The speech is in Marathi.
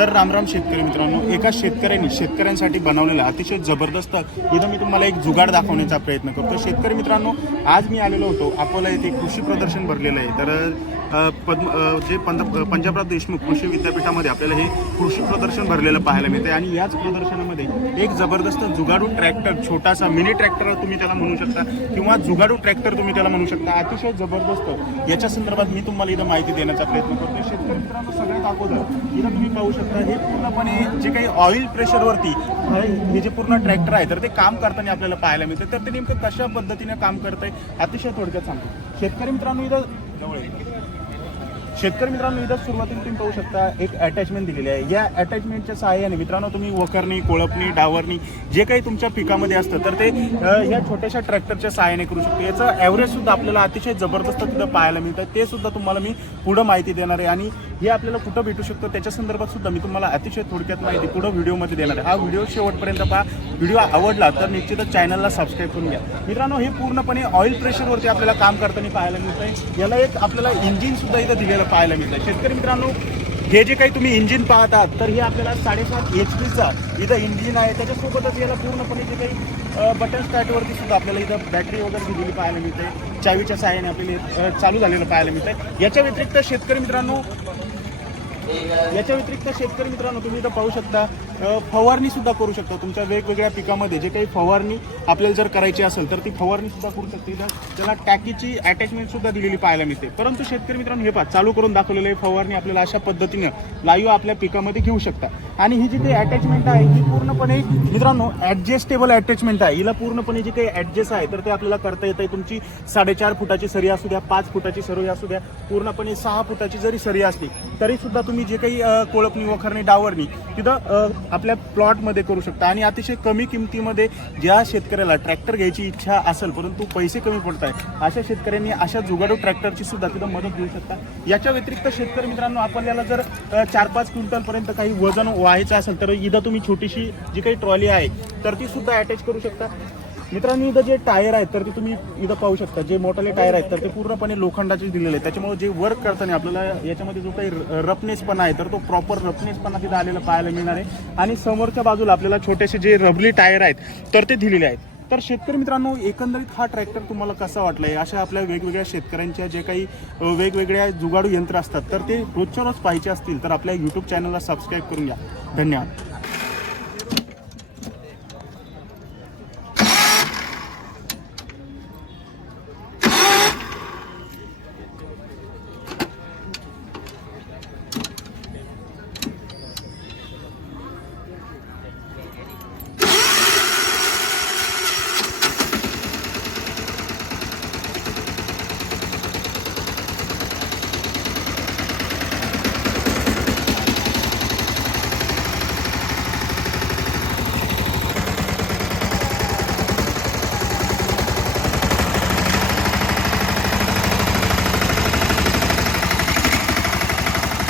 तर रामराम शेतकरी मित्रांनो एका शेतकऱ्यांनी शेतकऱ्यांसाठी बनवलेला अतिशय जबरदस्त इथं मी तुम्हाला एक जुगाड दाखवण्याचा प्रयत्न करतो. शेतकरी मित्रांनो आज मी आलेलो होतो अकोला येथे कृषी प्रदर्शन भरलेलं आहे. तर पद्म जे पंत पंजाबराव देशमुख कृषी विद्यापीठामध्ये आपल्याला हे कृषी प्रदर्शन भरलेलं पाहायला मिळते आणि याच प्रदर्शनामध्ये एक जबरदस्त जुगाडू ट्रॅक्टर छोटासा मिनी ट्रॅक्टर तुम्ही त्याला म्हणू शकता किंवा जुगाडू ट्रॅक्टर तुम्ही त्याला म्हणू शकता. अतिशय जबरदस्त. याच्या संदर्भात मी तुम्हाला इथं माहिती देण्याचा प्रयत्न करतो शेतकरी मित्रांनो सगळ्यात अगोदर इथं तुम्ही पाहू शकता तर हे पूर्णपणे जे काही ऑइल प्रेशरवरती हे जे पूर्ण ट्रॅक्टर आहे तर ते काम करताना आपल्याला पाहायला मिळतं. तर ते नेमकं कशा पद्धतीने काम करतंय अतिशय थोडक्यात सांगतो. शेतकरी मित्रांनो इथं जवळ आहे. शेतकरी मित्रांनो इथं सुरुवातीला तुम्ही पाहू शकता एक अटॅचमेंट दिलेली आहे. या अटॅचमेंटच्या सहाय्याने मित्रांनो तुम्ही वखरणी कोळपणी डावरणी जे काही तुमच्या पिकामध्ये असतं तर ते या छोट्याशा ट्रॅक्टरच्या सहाय्याने करू शकतो. याचं ॲव्हरेज सुद्धा आपल्याला अतिशय जबरदस्त तिथं पाहायला मिळतं. ते सुद्धा तुम्हाला मी पुढं माहिती देणार आहे. आणि हे आपल्याला कुठं भेटू शकतं? त्याच्या संदर्भात सुद्धा मी तुम्हाला अतिशय थोडक्यात माहिती पुढं व्हिडिओमध्ये देणार आहे. हा व्हिडिओ शेवटपर्यंत पहा. व्हिडिओ आवडला तर निश्चितच चॅनलला सबस्क्राईब करून घ्या. मित्रांनो हे पूर्णपणे ऑइल प्रेशरवरती आपल्याला काम करताना पाहायला मिळतंय. याला एक आपल्याला इंजिन सुद्धा इथं दिलेलं पाहायला मिळतंय. शेतकरी मित्रांनो हे जे काही तुम्ही इंजिन पाहतात तर हे आपल्याला साडेसात एच पीचा इथं इंजिन आहे. त्याच्यासोबतच याला पूर्णपणे जे काही बटन स्टार्टवरती सुद्धा आपल्याला इथं बॅटरी वगैरे दिलेली पाहायला मिळते चावीच्या सहाय्याने आपल्याला चालू झालेलं पाहायला मिळतं याच्या व्यतिरिक्त शेतकरी मित्रांनो याच्या व्यतिरिक्त शेतकरी मित्रांनो तुम्ही इथं पाहू शकता फवारणी सुद्धा करू शकता तुमच्या वेगवेगळ्या पिकामध्ये. जे काही फवारणी आपल्याला जर करायची असेल तर ती फवारणी सुद्धा करू शकते. त्याला टाकीची अटॅचमेंट सुद्धा दिलेली पाहायला मिळते. परंतु शेतकरी मित्रांनो हे पहा चालू करून दाखवलेलं आहे फवारणी आपल्याला अशा पद्धतीनं लाईव्ह आपल्या पिकामध्ये घेऊ शकता. आणि ही जी काही अटॅचमेंट आहे ही पूर्णपणे मित्रांनो ऍडजस्टेबल अटॅचमेंट आहे. हिला पूर्णपणे जी काही ऍडजस्ट आहे तर ते आपल्याला करता येतं तुमची साडेचार फुटाची सरी असू द्या पाच फुटाची सरी असू द्या पूर्णपणे सहा फुटाची जरी सरी असली तरी सुद्धा तुम्ही जे काही कोळपणी वखरणी डावरणी तिथं आपल्या प्लॉटमध्ये करू शकता. आणि अतिशय कमी किमतीमध्ये ज्या शेतकऱ्याला ट्रॅक्टर घ्यायची इच्छा असेल परंतु पैसे कमी पडत आहे अशा शेतकऱ्यांनी अशा जुगाडू ट्रॅक्टरची सुद्धा तिथं मदत घेऊ शकता. याच्या व्यतिरिक्त शेतकरी मित्रांनो आपल्याला जर चार पाच क्विंटलपर्यंत काही वजन व्हायचं असेल तर इथं तुम्ही छोटीशी जी काही ट्रॉली आहे तर ती सुद्धा अटॅच करू शकता. मित्रांनो इथं जे टायर आहेत तर ते तुम्ही इथं पाहू शकता. जे मोठाले टायर आहेत तर ते पूर्णपणे लोखंडाचे दिलेले आहेत. त्याच्यामुळे जे वर्क करताना आपल्याला याच्यामध्ये जो काही रफनेसपणा आहे तर तो प्रॉपर रफनेसपणा तिथं आलेला पाहायला मिळणार आहे. आणि समोरच्या बाजूला आपल्याला छोटेसे जे रबली टायर आहेत तर ते दिलेले आहेत. तर शेतकरी मित्रांनो एकंदरीत हा ट्रॅक्टर तुम्हाला कसा वाटला आहे अशा आपल्या वेगवेगळ्या शेतकऱ्यांच्या जे काही वेगवेगळ्या जुगाडू यंत्र असतात तर ते रोजच्या रोज पाहिजे असतील तर आपल्या यूट्यूब चॅनलला सबस्क्राईब करून घ्या. धन्यवाद.